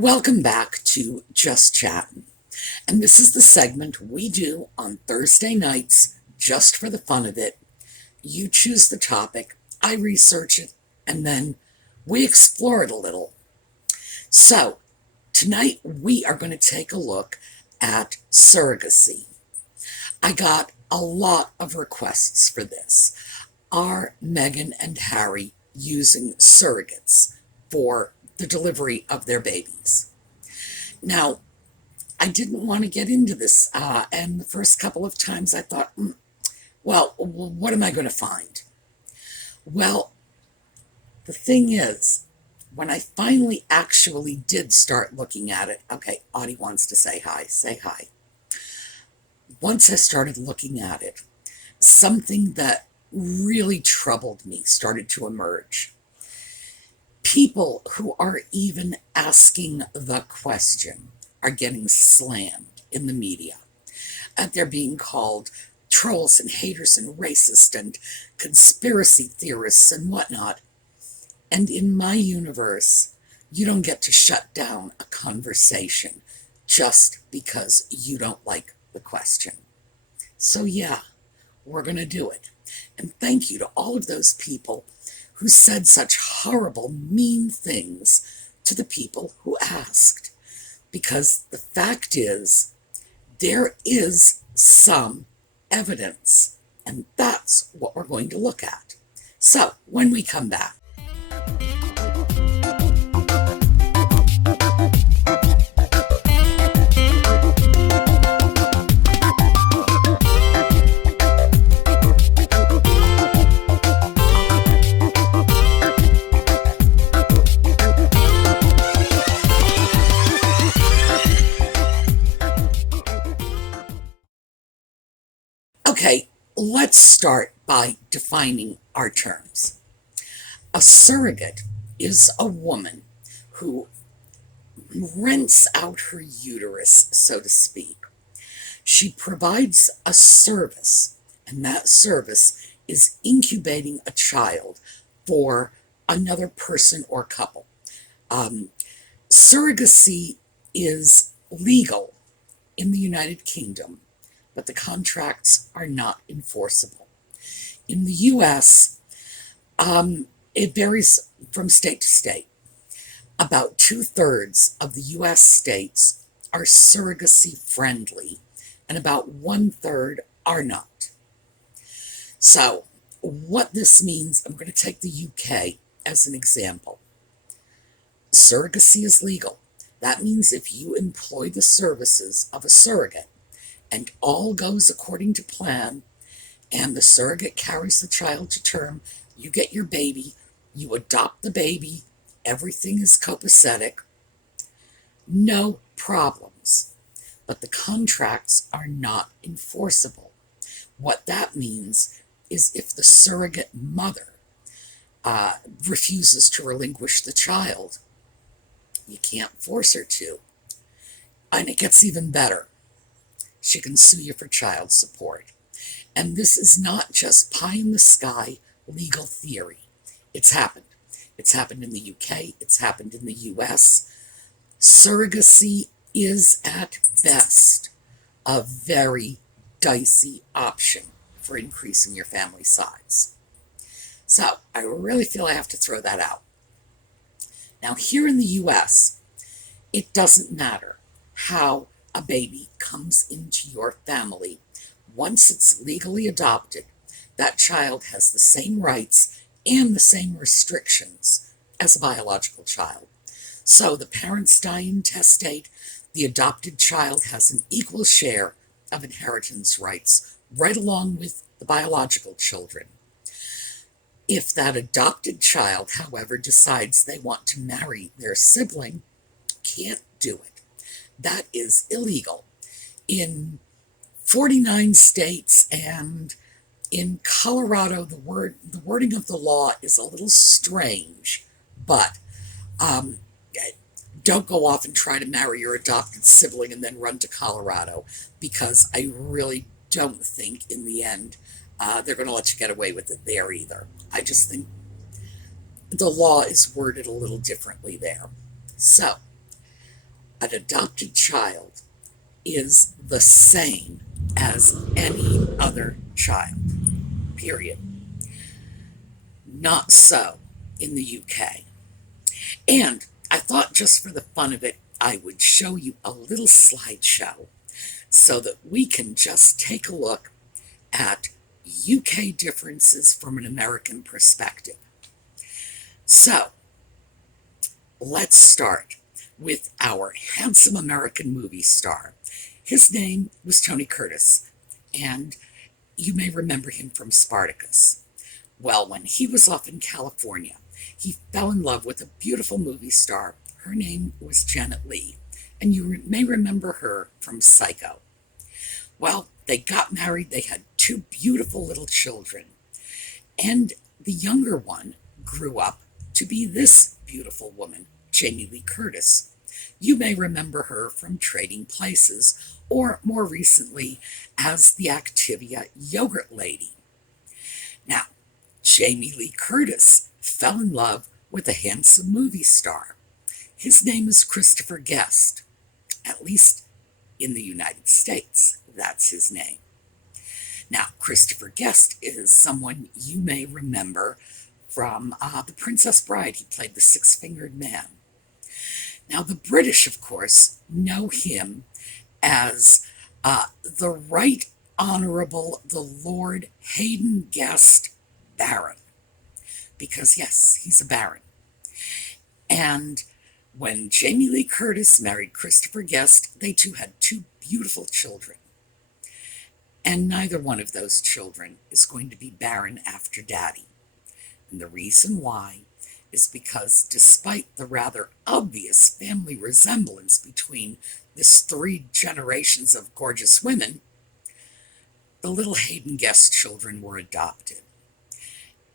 Welcome back to Just Chattin'. And this is the segment we do on Thursday nights just for the fun of it. You choose the topic, I research it, and then we explore it a little. So, tonight we are going to take a look at surrogacy. I got a lot of requests for this. Are Meghan and Harry using surrogates for the delivery of their babies? Now, I didn't want to get into this, and the first couple of times I thought, well, what am I going to find? Well, the thing is, when I finally actually did start looking at it, okay, Audie wants to say hi, say hi. Once I started looking at it, something that really troubled me started to emerge. People who are even asking the question are getting slammed in the media. They're being called trolls and haters and racist and conspiracy theorists and whatnot. And in my universe, you don't get to shut down a conversation just because you don't like the question. So yeah, we're going to do it. And thank you to all of those people who said such horrible, mean things to the people who asked. Because the fact is, there is some evidence, and that's what we're going to look at. So, when we come back, okay, let's start by defining our terms. A surrogate is a woman who rents out her uterus, so to speak. She provides a service, and that service is incubating a child for another person or couple. Um, Surrogacy is legal in the United Kingdom, but the contracts are not enforceable. In the US, it varies from state to state. About two-thirds of the US states are surrogacy friendly, and about one-third are not. So, what this means, I'm going to take the UK as an example. Surrogacy is legal. That means if you employ the services of a surrogate and all goes according to plan, and the surrogate carries the child to term, you get your baby, you adopt the baby, everything is copacetic, no problems. But the contracts are not enforceable. What that means is if the surrogate mother refuses to relinquish the child, you can't force her to. And it gets even better. She can sue you for child support. And this is not just pie in the sky legal theory. It's happened. It's happened in the UK. It's happened in the US. Surrogacy is at best a very dicey option for increasing your family size. So I really feel I have to throw that out. Now, here in the US, it doesn't matter how a baby comes into your family. Once it's legally adopted, that child has the same rights and the same restrictions as a biological child. So the parents die intestate, the adopted child has an equal share of inheritance rights, right along with the biological children. If that adopted child, however, decides they want to marry their sibling, can't do it. That is illegal in 49 states, and in Colorado, the wording of the law is a little strange, but don't go off and try to marry your adopted sibling and then run to Colorado, because I really don't think in the end they're going to let you get away with it there either. I just think the law is worded a little differently there. So, An adopted child is the same as any other child, period. Not so in the UK. And I thought just for the fun of it, I would show you a little slideshow so that we can just take a look at UK differences from an American perspective. So, let's start with our handsome American movie star. His name was Tony Curtis, and you may remember him from Spartacus. Well, when he was off in California, he fell in love with a beautiful movie star. Her name was Janet Leigh, and you may remember her from Psycho. Well, they got married, they had two beautiful little children, and the younger one grew up to be this beautiful woman, Jamie Lee Curtis. You may remember her from Trading Places, or more recently as the Activia yogurt lady. Now, Jamie Lee Curtis fell in love with a handsome movie star. His name is Christopher Guest, at least in the United States. That's his name. Now, Christopher Guest is someone you may remember from The Princess Bride. He played the six-fingered man. Now, the British, of course, know him as the Right Honourable the Lord Haden Guest Baron. Because, yes, he's a baron. And when Jamie Lee Curtis married Christopher Guest, they too had two beautiful children. And neither one of those children is going to be baron after daddy. And the reason why is because despite the rather obvious family resemblance between this 3 generations of gorgeous women, the little Haden Guest children were adopted.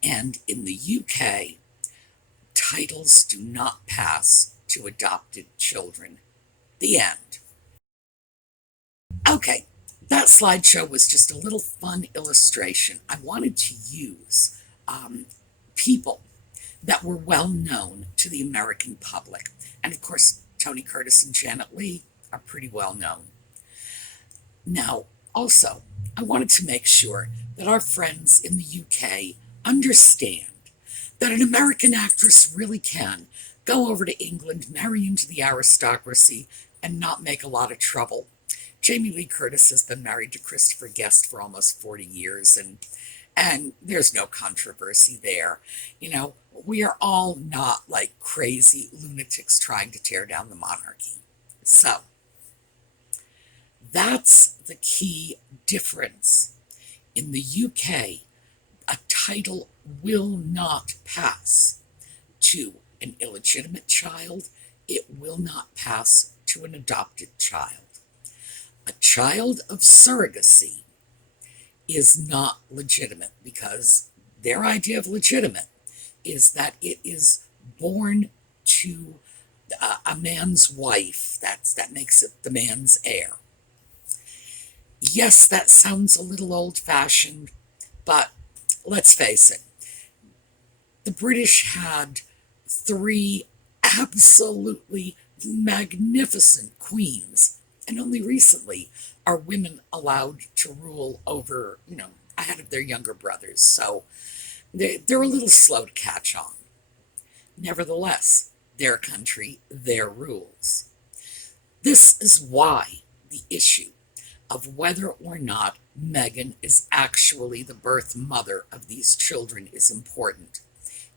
And in the UK, titles do not pass to adopted children. The end. Okay, that slideshow was just a little fun illustration. I wanted to use people that were well known to the American public. And of course, Tony Curtis and Janet Leigh are pretty well known. Now, also, I wanted to make sure that our friends in the UK understand that an American actress really can go over to England, marry into the aristocracy, and not make a lot of trouble. Jamie Lee Curtis has been married to Christopher Guest for almost 40 years, and there's no controversy there. You know, we are all not like crazy lunatics trying to tear down the monarchy. So, that's the key difference. In the UK, a title will not pass to an illegitimate child. It will not pass to an adopted child. A child of surrogacy is not legitimate because their idea of legitimate is that it is born to a man's wife. That makes it the man's heir. Yes, that sounds a little old-fashioned, but let's face it. The British had 3 absolutely magnificent queens, and only recently are women allowed to rule over, ahead of their younger brothers. So they're a little slow to catch on. Nevertheless, their country, their rules. This is why the issue of whether or not Meghan is actually the birth mother of these children is important.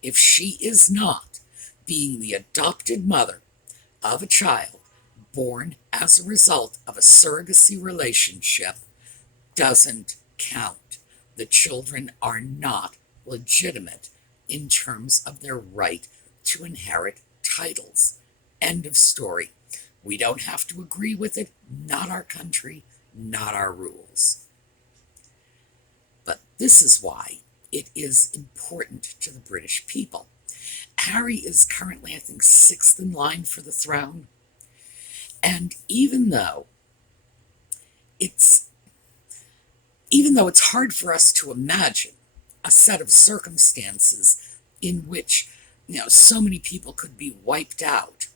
If she is not, being the adopted mother of a child born as a result of a surrogacy relationship doesn't count. The children are not legitimate in terms of their right to inherit titles. End of story. We don't have to agree with it. Not our country, not our rules. But this is why it is important to the British people. Harry is currently, I think, 6th in line for the throne. And even though it's hard for us to imagine a set of circumstances in which, so many people could be wiped out,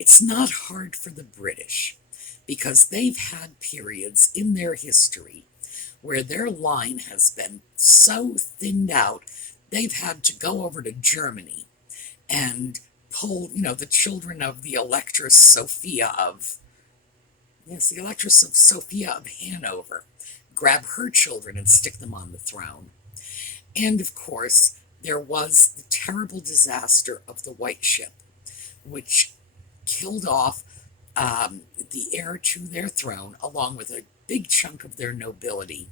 It's not hard for the British because they've had periods in their history where their line has been so thinned out, they've had to go over to Germany and pull, the children of the Electress Sophia of, yes, the Electress of Sophia of Hanover, grab her children and stick them on the throne. And of course, there was the terrible disaster of the White Ship, which killed off the heir to their throne, along with a big chunk of their nobility,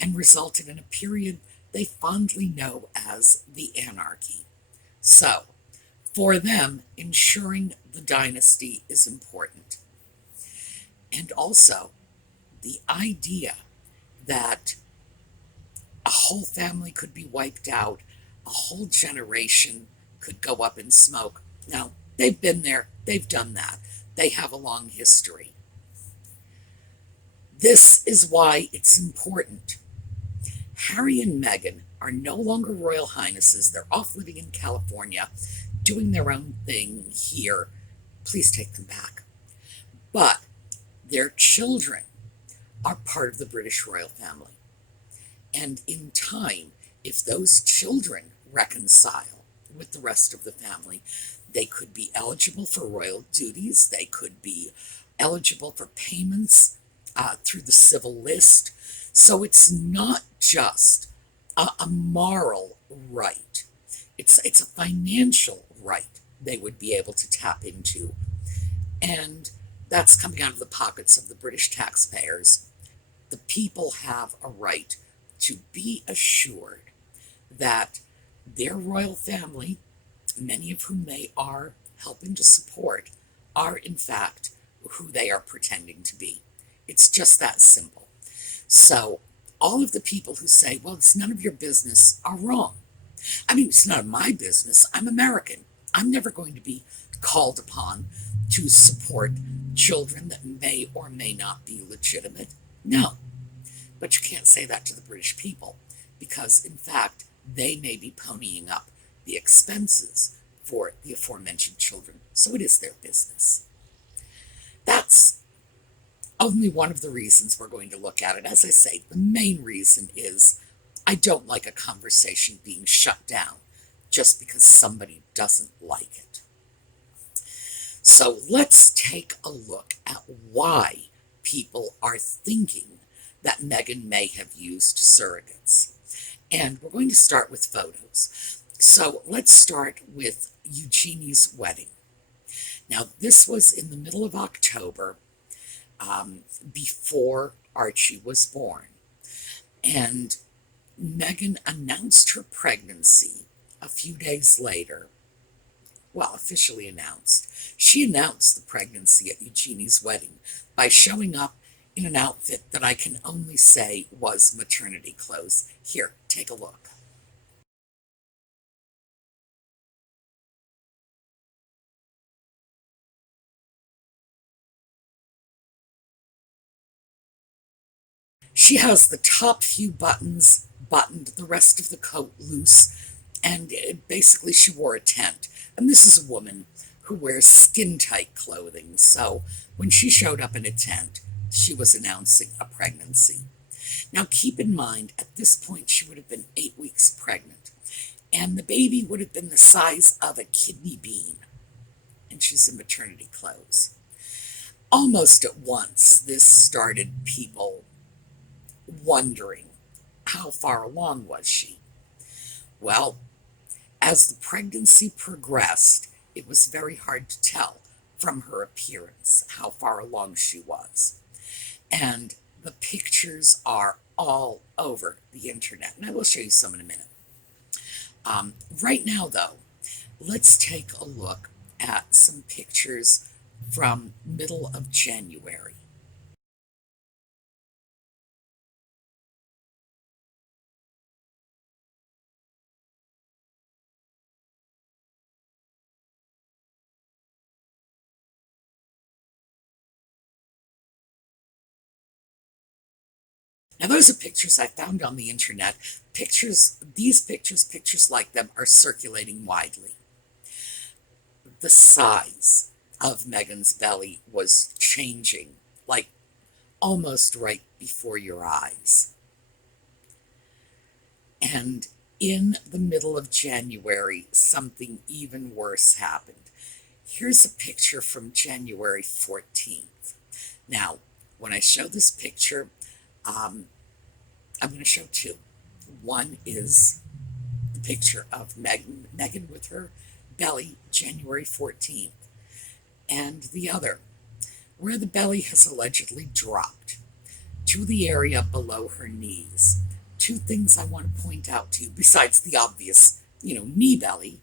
and resulted in a period they fondly know as the Anarchy. So, for them, ensuring the dynasty is important. And also, the idea that a whole family could be wiped out, a whole generation could go up in smoke. Now, they've been there, they've done that, they have a long history. This is why it's important. Harry and Meghan are no longer Royal Highnesses. They're off living in California, doing their own thing here. Please take them back. But their children are part of the British royal family. And in time, if those children reconcile with the rest of the family, they could be eligible for royal duties. They could be eligible for payments through the civil list. So it's not just a moral right. It's a financial right they would be able to tap into. And that's coming out of the pockets of the British taxpayers. The people have a right to be assured that their royal family, many of whom they are helping to support, are in fact who they are pretending to be. It's just that simple. So all of the people who say, well, it's none of your business, are wrong. I mean, it's none of my business. I'm American. I'm never going to be called upon to support children that may or may not be legitimate. No. But you can't say that to the British people because, in fact, they may be ponying up the expenses for the aforementioned children. So it is their business. That's only one of the reasons we're going to look at it. As I say, the main reason is I don't like a conversation being shut down just because somebody doesn't like it. So let's take a look at why people are thinking that Meghan may have used surrogates. And we're going to start with photos. So let's start with Eugenie's wedding. Now, this was in the middle of October, before Archie was born. And Meghan announced her pregnancy a few days later. Well, officially announced. She announced the pregnancy at Eugenie's wedding by showing up in an outfit that I can only say was maternity clothes. Here, take a look. She has the top few buttons buttoned, the rest of the coat loose, and basically she wore a tent. And this is a woman who wears skin-tight clothing, so when she showed up in a tent, she was announcing a pregnancy. Now keep in mind, at this point she would have been 8 weeks pregnant, and the baby would have been the size of a kidney bean, and she's in maternity clothes. Almost at once, this started people wondering, how far along was she? Well, as the pregnancy progressed, it was very hard to tell from her appearance how far along she was. And the pictures are all over the internet, and I will show you some in a minute. Right now, though, let's take a look at some pictures from middle of January. Now, those are pictures I found on the internet. Pictures like them are circulating widely. The size, of Meghan's belly was changing, like almost right before your eyes. And in the middle of January, something even worse happened. Here's a picture from January 14th. Now, when I show this picture, I'm going to show two. One is the picture of Meghan with her belly, January 14th, and the other, where the belly has allegedly dropped to the area below her knees. Two things I want to point out to you, besides the obvious, knee belly.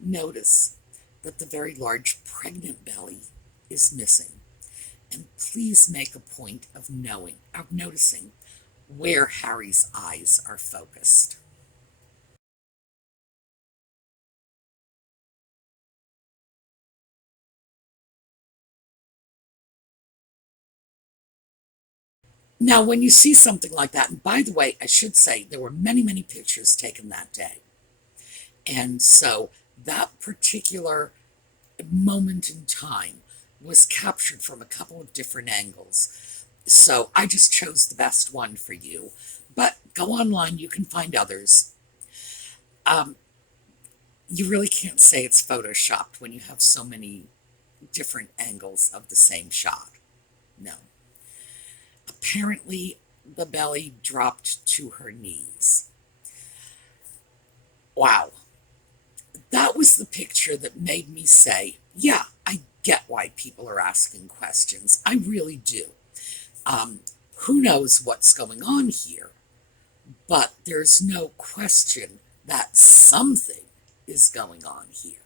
Notice that the very large pregnant belly is missing. And please make a point of noticing where Harry's eyes are focused. Now, when you see something like that, and by the way, I should say there were many, many pictures taken that day. And so that particular moment in time was captured from a couple of different angles. So I just chose the best one for you. But go online, you can find others. Um, you really can't say it's photoshopped when you have so many different angles of the same shot. No. Apparently, the belly dropped to her knees. Wow. That was the picture that made me say, yeah, I get why people are asking questions. I really do. Um, who knows what's going on here? But there's no question that something is going on here.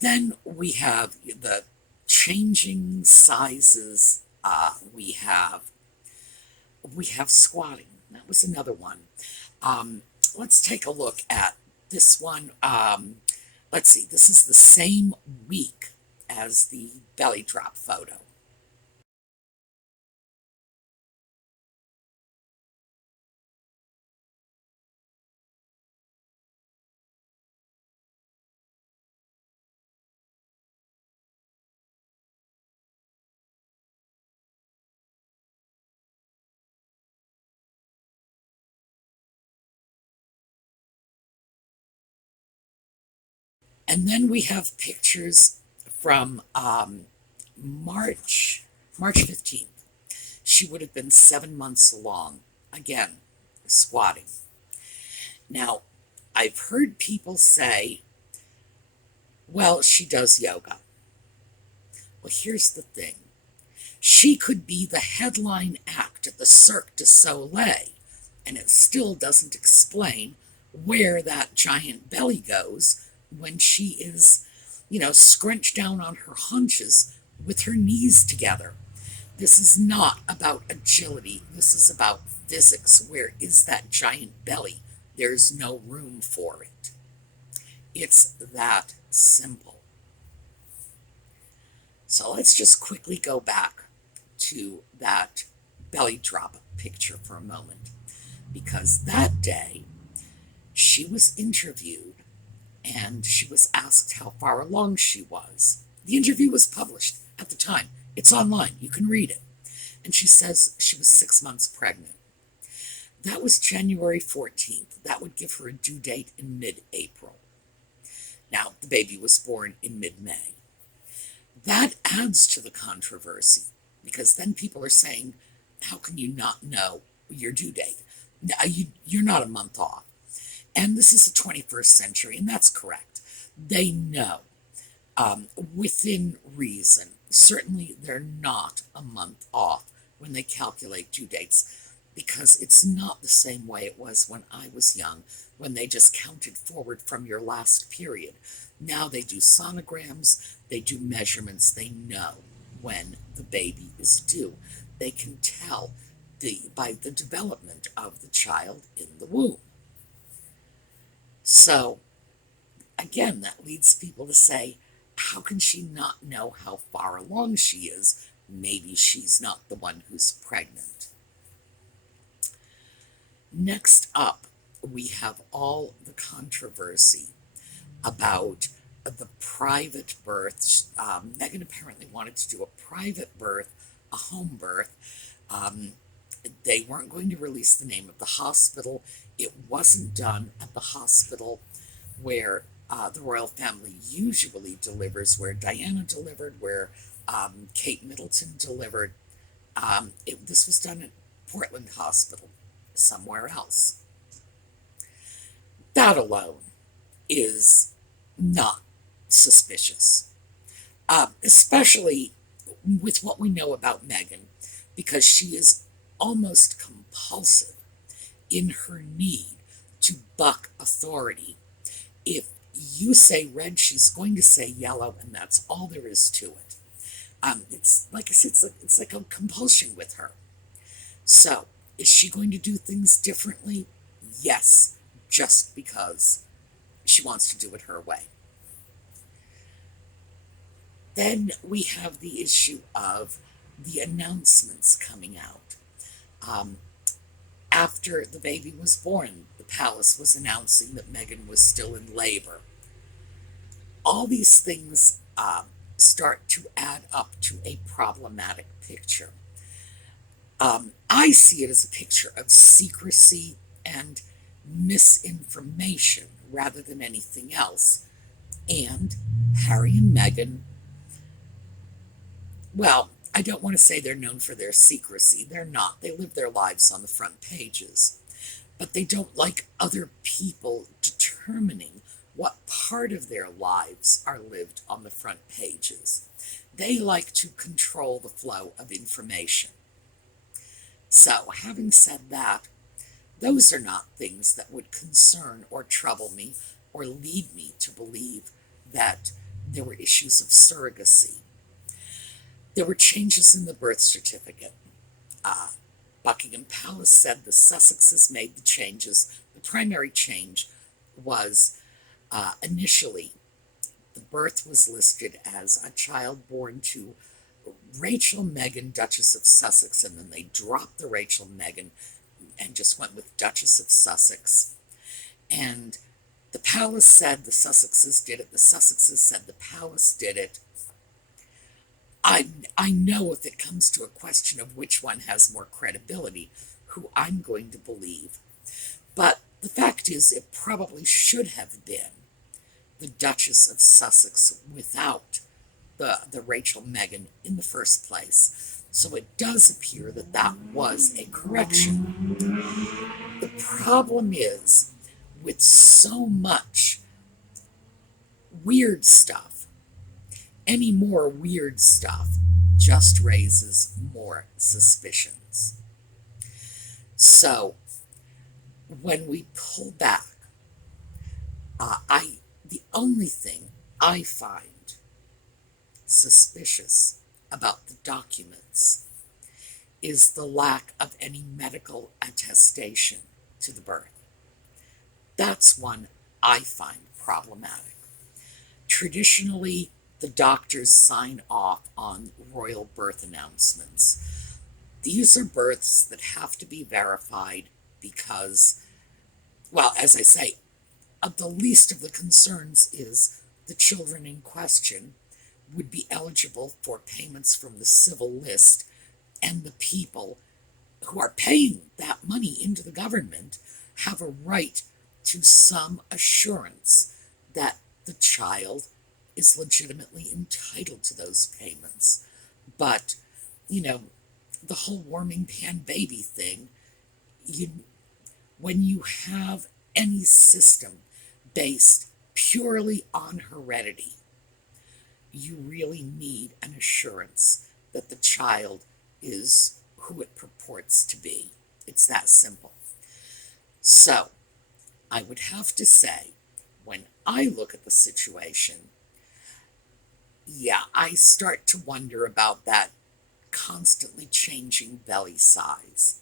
Then we have the changing sizes. We have squatting. That was another one. Let's take a look at this one. Let's see. This is the same week as the belly drop photo. And then we have pictures from March, March 15th. She would have been 7 months along. Again, squatting. Now, I've heard people say, well, she does yoga. Well, here's the thing. She could be the headline act at the Cirque du Soleil, and it still doesn't explain where that giant belly goes when she is, scrunched down on her haunches with her knees together. This is not about agility. This is about physics. Where is that giant belly? There's no room for it. It's that simple. So let's just quickly go back to that belly drop picture for a moment, because that day she was interviewed and she was asked how far along she was. The interview was published at the time. It's online. You can read it. And she says she was 6 months pregnant. That was January 14th. That would give her a due date in mid-April. Now, the baby was born in mid-May. That adds to the controversy, because then people are saying, how can you not know your due date? You're not a month off. And this is the 21st century, and that's correct. They know, within reason. Certainly, they're not a month off when they calculate due dates, because it's not the same way it was when I was young, when they just counted forward from your last period. Now they do sonograms, they do measurements, they know when the baby is due. They can tell by the development of the child in the womb. So, again, that leads people to say, how can she not know how far along she is? Maybe she's not the one who's pregnant. Next up, we have all the controversy about the private birth. Meghan apparently wanted to do a private birth, a home birth. Um, they weren't going to release the name of the hospital. It wasn't done at the hospital where the royal family usually delivers, where Diana delivered, where Kate Middleton delivered. This was done at Portland Hospital, somewhere else. That alone is not suspicious, especially with what we know about Meghan, because she is almost compulsive in her need to buck authority. If you say red, she's going to say yellow, and that's all there is to it. It's like I said, it's like a compulsion with her. So, is she going to do things differently? Yes, just because she wants to do it her way. Then we have the issue of the announcements coming out. Um, After the baby was born, the palace was announcing that Meghan was still in labor. All these things start to add up to a problematic picture. I see it as a picture of secrecy and misinformation rather than anything else. And Harry and Meghan, well, I don't want to say they're known for their secrecy. They're not. They live their lives on the front pages. But they don't like other people determining what part of their lives are lived on the front pages. They like to control the flow of information. So, having said that, those are not things that would concern or trouble me or lead me to believe that there were issues of surrogacy. There were changes in the birth certificate. Buckingham Palace said the Sussexes made the changes. The primary change was initially the birth was listed as a child born to Rachel Meghan, Duchess of Sussex, and then they dropped the Rachel Meghan and just went with Duchess of Sussex. And the palace said the Sussexes did it. The Sussexes said the palace did it. I know if it comes to a question of which one has more credibility, who I'm going to believe. But the fact is, it probably should have been the Duchess of Sussex without the Rachel Meghan in the first place. So it does appear that that was a correction. The problem is, with so much weird stuff, any more weird stuff just raises more suspicions. So, when we pull back, the only thing I find suspicious about the documents is the lack of any medical attestation to the birth. That's one I find problematic. Traditionally, the doctors sign off on royal birth announcements. These are births that have to be verified because, well, as I say, the least of the concerns is the children in question would be eligible for payments from the civil list, and the people who are paying that money into the government have a right to some assurance that the child is legitimately entitled to those payments. But, you know, the whole warming pan baby thing, you, when you have any system based purely on heredity, you really need an assurance that the child is who it purports to be. It's that simple. So, I would have to say, when I look at the situation, yeah, I start to wonder about that constantly changing belly size.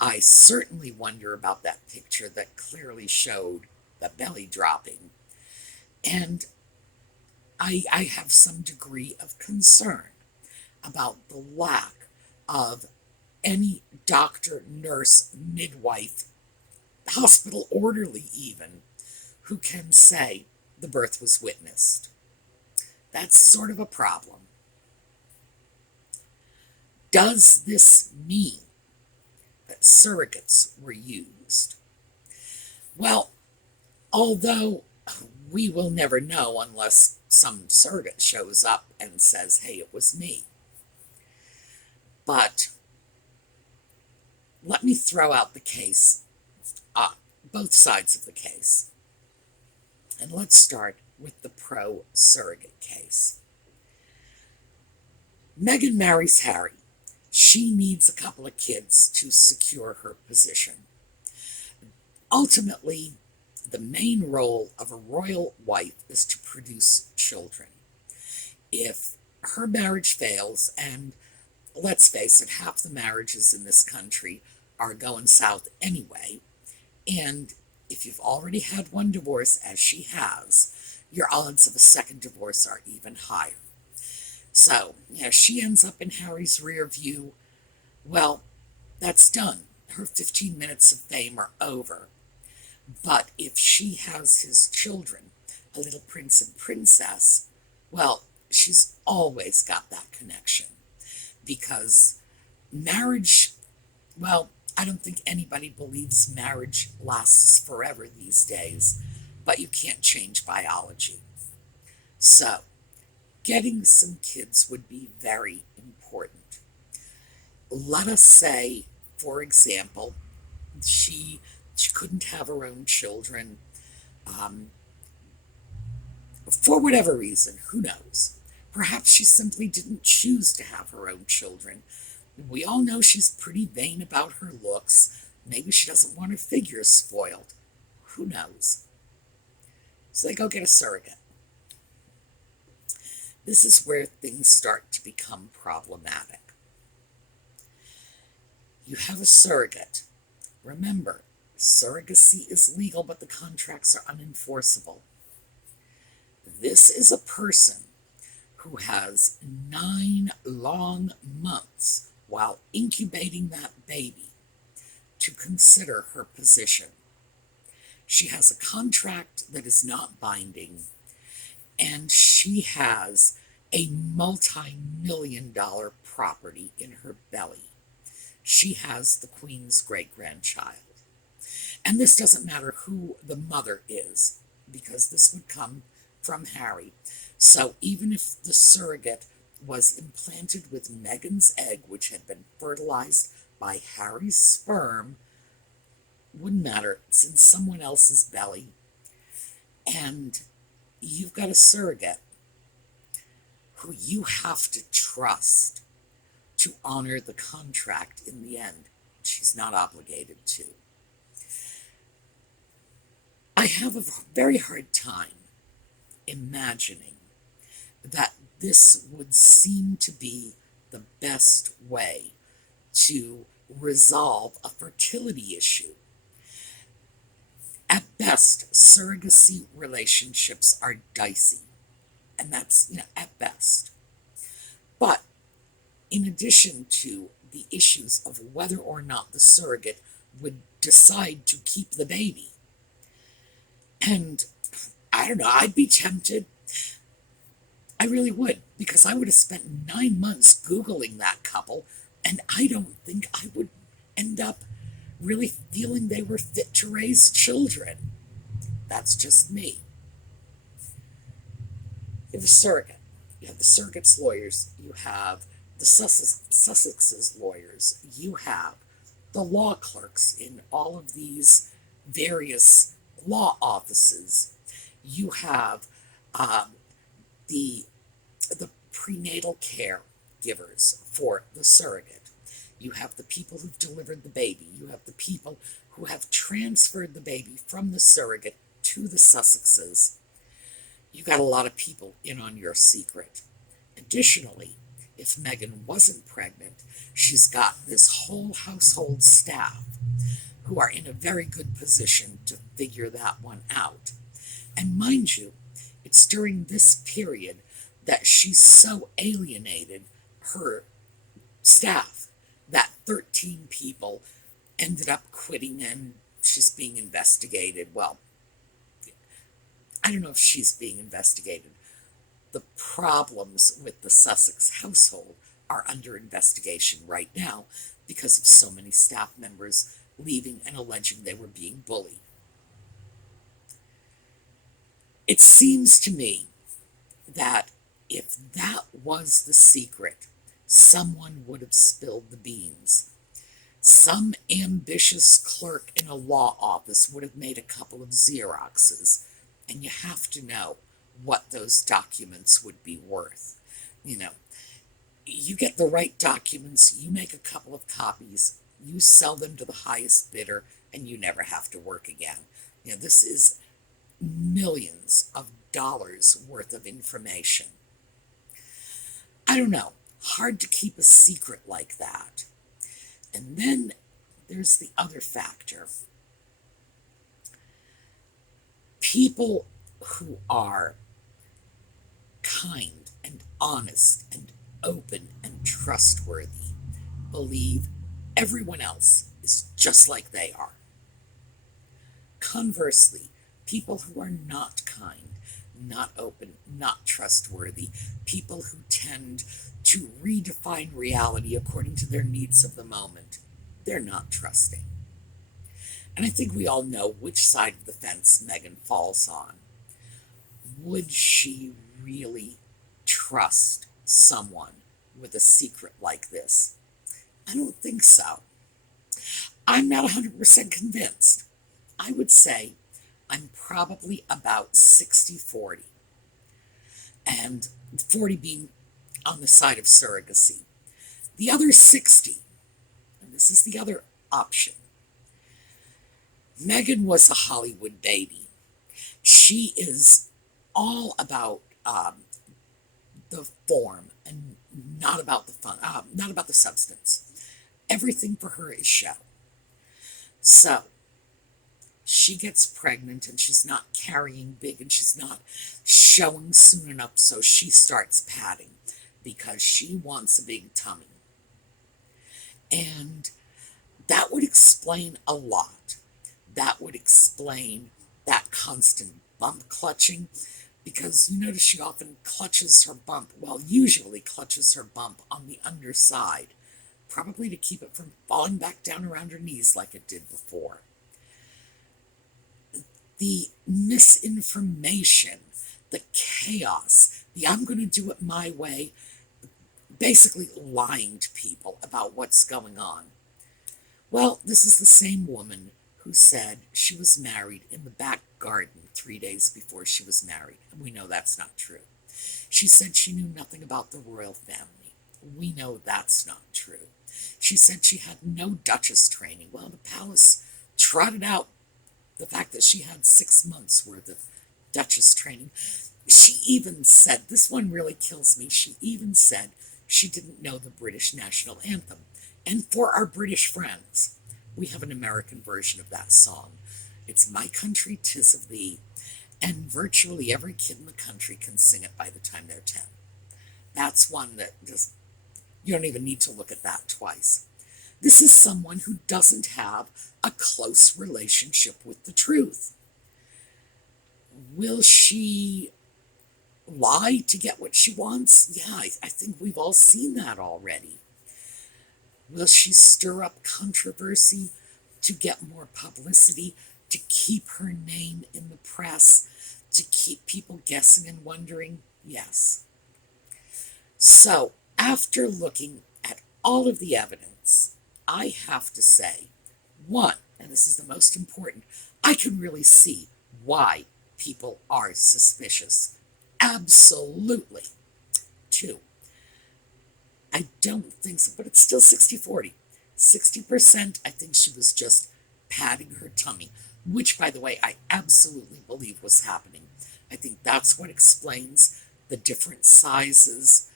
I certainly wonder about that picture that clearly showed the belly dropping. And I have some degree of concern about the lack of any doctor, nurse, midwife, hospital orderly even, who can say, the birth was witnessed. That's sort of a problem. Does this mean that surrogates were used? Well, although we will never know unless some surrogate shows up and says, hey, it was me. But let me throw out the case, both sides of the case. And let's start with the pro-surrogate case. Meghan marries Harry. She needs a couple of kids to secure her position. Ultimately, the main role of a royal wife is to produce children. If her marriage fails, and let's face it, half the marriages in this country are going south anyway, and if you've already had one divorce, as she has, your odds of a second divorce are even higher. So, she ends up in Harry's rear view. Well, that's done. Her 15 minutes of fame are over. But if she has his children, a little prince and princess, well, she's always got that connection. Because marriage, well, I don't think anybody believes marriage lasts forever these days, but you can't change biology. So, getting some kids would be very important. Let us say, for example, she couldn't have her own children for whatever reason, who knows? Perhaps she simply didn't choose to have her own children. We all know she's pretty vain about her looks. Maybe she doesn't want her figure spoiled. Who knows? So they go get a surrogate. This is where things start to become problematic. You have a surrogate. Remember, surrogacy is legal, but the contracts are unenforceable. This is a person who has 9 long months while incubating that baby to consider her position. She has a contract that is not binding, and she has a multi-million-dollar property in her belly. She has the Queen's great-grandchild. And this doesn't matter who the mother is, because this would come from Harry. So even if the surrogate was implanted with Meghan's egg, which had been fertilized by Harry's sperm, wouldn't matter. It's in someone else's belly. And you've got a surrogate who you have to trust to honor the contract in the end. She's not obligated to. I have a very hard time imagining that this would seem to be the best way to resolve a fertility issue. At best, surrogacy relationships are dicey, and that's, at best. But in addition to the issues of whether or not the surrogate would decide to keep the baby, and I don't know, I'd be tempted. I really would, because I would have spent 9 months Googling that couple, and I don't think I would end up really feeling they were fit to raise children. That's just me. You have a surrogate. You have the surrogate's lawyers. You have the Sussex's lawyers. You have the law clerks in all of these various law offices. You have the prenatal care givers for the surrogate. You have the people who've delivered the baby. You have the people who have transferred the baby from the surrogate to the Sussexes. You got a lot of people in on your secret. Additionally, if Meghan wasn't pregnant, she's got this whole household staff who are in a very good position to figure that one out. And mind you, it's during this period that she's so alienated her staff that 13 people ended up quitting and she's being investigated. Well, I don't know if she's being investigated. The problems with the Sussex household are under investigation right now because of so many staff members leaving and alleging they were being bullied. It seems to me that if that was the secret, someone would have spilled the beans. Some ambitious clerk in a law office would have made a couple of Xeroxes, and you have to know what those documents would be worth. You know, you get the right documents, you make a couple of copies, you sell them to the highest bidder, and you never have to work again. This is millions of dollars worth of information. I don't know, hard to keep a secret like that. And then there's the other factor. People who are kind and honest and open and trustworthy believe everyone else is just like they are. Conversely, people who are not kind, not open, not trustworthy, people who tend to redefine reality according to their needs of the moment, they're not trusting. And I think we all know which side of the fence Meghan falls on. Would she really trust someone with a secret like this? I don't think so. I'm not 100% convinced. I would say I'm probably about 60-40, and 40 being on the side of surrogacy. The other 60, and this is the other option. Meghan was a Hollywood baby. She is all about the form and not about the fun, not about the substance. Everything for her is show. So she gets pregnant and she's not carrying big and she's not showing soon enough, so she starts padding because she wants a big tummy. And that would explain a lot. That would explain that constant bump clutching, because you notice she often clutches her bump, well, usually clutches her bump on the underside, probably to keep it from falling back down around her knees like it did before. The misinformation, the chaos, the I'm going to do it my way, basically lying to people about what's going on. Well, this is the same woman who said she was married in the back garden 3 days before she was married, and we know that's not true. She said she knew nothing about the royal family. We know that's not true. She said she had no Duchess training. Well, the palace trotted out the fact that she had 6 months worth of Duchess training. She even said, this one really kills me, she even said she didn't know the British national anthem. And for our British friends, we have an American version of that song. It's My Country 'Tis of Thee, and virtually every kid in the country can sing it by the time they're 10. That's one that just, you don't even need to look at that twice. This is someone who doesn't have a close relationship with the truth. Will she lie to get what she wants? Yeah, I think we've all seen that already. Will she stir up controversy to get more publicity, to keep her name in the press, to keep people guessing and wondering? Yes. So, after looking at all of the evidence, I have to say, one, and this is the most important, I can really see why people are suspicious. Absolutely. Two, I don't think so, but it's still 60-40. 60%, I think she was just padding her tummy, which, by the way, I absolutely believe was happening. I think that's what explains the different sizes.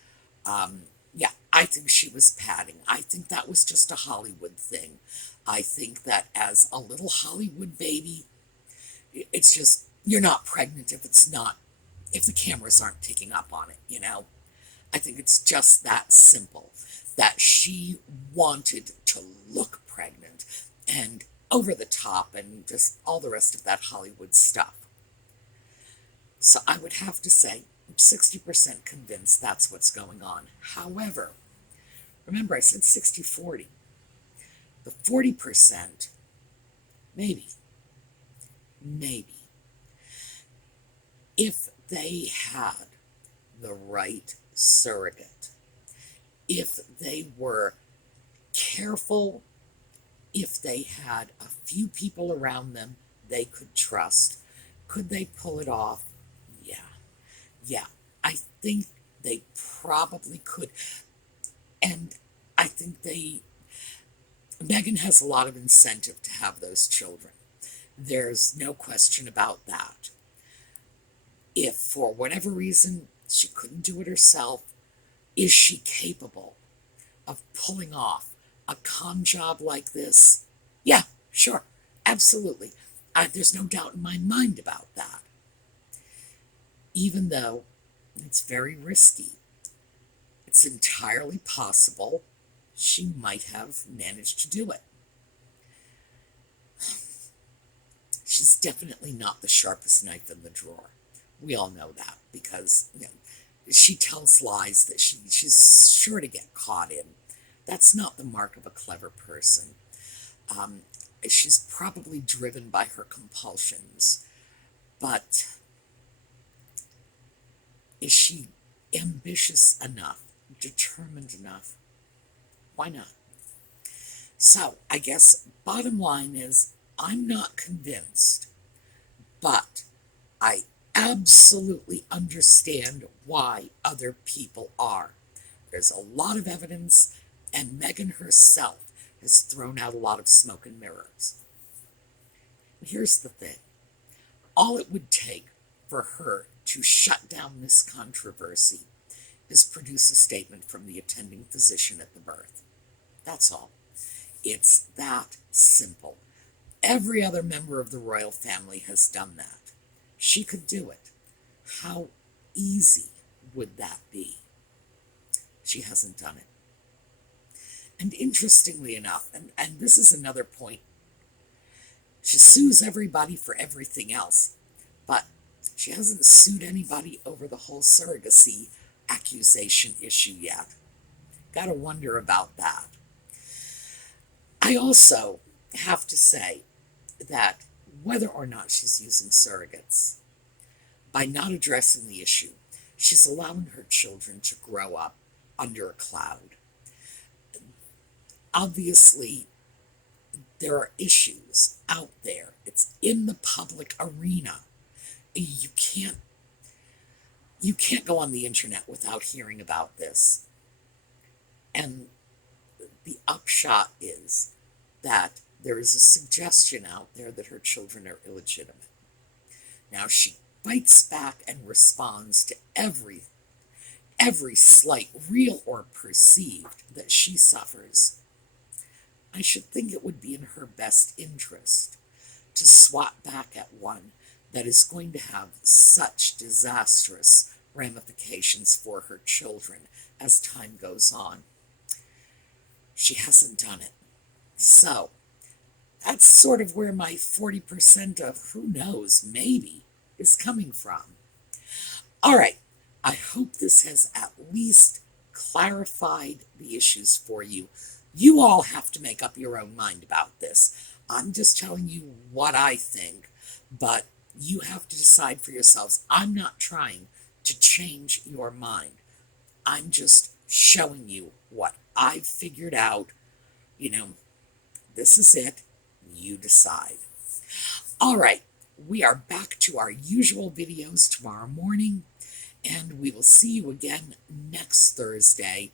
Yeah, I think she was padding. I think that was just a Hollywood thing. I think that as a little Hollywood baby, it's just, you're not pregnant if the cameras aren't picking up on it. I think it's just that simple, that she wanted to look pregnant and over the top and just all the rest of that Hollywood stuff. So I would have to say I'm 60% convinced that's what's going on. However, remember I said 60-40. The 40%, maybe, if they had the right surrogate, if they were careful, if they had a few people around them they could trust, could they pull it off? Yeah. Yeah. I think they probably could. And I think Meghan has a lot of incentive to have those children. There's no question about that. If for whatever reason she couldn't do it herself, is she capable of pulling off a con job like this? Yeah, sure, absolutely. There's no doubt in my mind about that. Even though it's very risky, it's entirely possible she might have managed to do it. She's definitely not the sharpest knife in the drawer. We all know that because she tells lies that she's sure to get caught in. That's not the mark of a clever person. She's probably driven by her compulsions, but is she ambitious enough, determined enough? Why not? So I guess bottom line is I'm not convinced, but I absolutely understand why other people are. There's a lot of evidence, and Meghan herself has thrown out a lot of smoke and mirrors. Here's the thing. All it would take for her to shut down this controversy is produce a statement from the attending physician at the birth. That's all. It's that simple. Every other member of the royal family has done that. She could do it. How easy would that be? She hasn't done it. And interestingly enough, and this is another point, she sues everybody for everything else, but she hasn't sued anybody over the whole surrogacy accusation issue yet. Gotta wonder about that. I also have to say that whether or not she's using surrogates, by not addressing the issue, she's allowing her children to grow up under a cloud. Obviously, there are issues out there. It's in the public arena. You can't go on the internet without hearing about this. And the upshot is that there is a suggestion out there that her children are illegitimate. Now she fights back and responds to every slight, real or perceived, that she suffers. I should think it would be in her best interest to swat back at one that is going to have such disastrous ramifications for her children as time goes on. She hasn't done it. So, that's sort of where my 40% of who knows, maybe, is coming from. All right, I hope this has at least clarified the issues for you. You all have to make up your own mind about this. I'm just telling you what I think, but you have to decide for yourselves. I'm not trying to change your mind. I'm just showing you what I've figured out. This is it. You decide. All right, we are back to our usual videos tomorrow morning, and we will see you again next Thursday.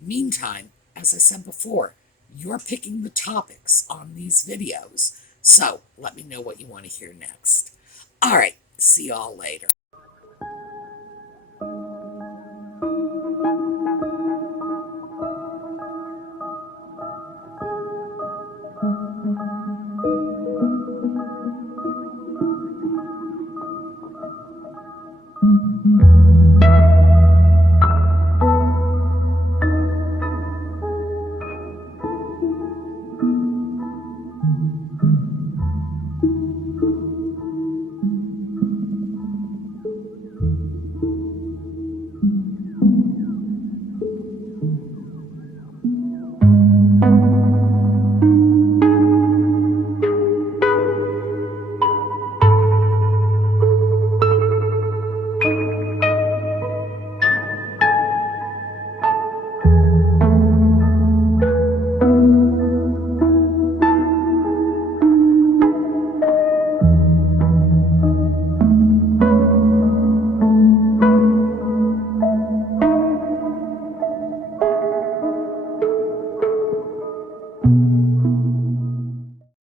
Meantime, as I said before, you're picking the topics on these videos, so let me know what you want to hear next. All right, see y'all later.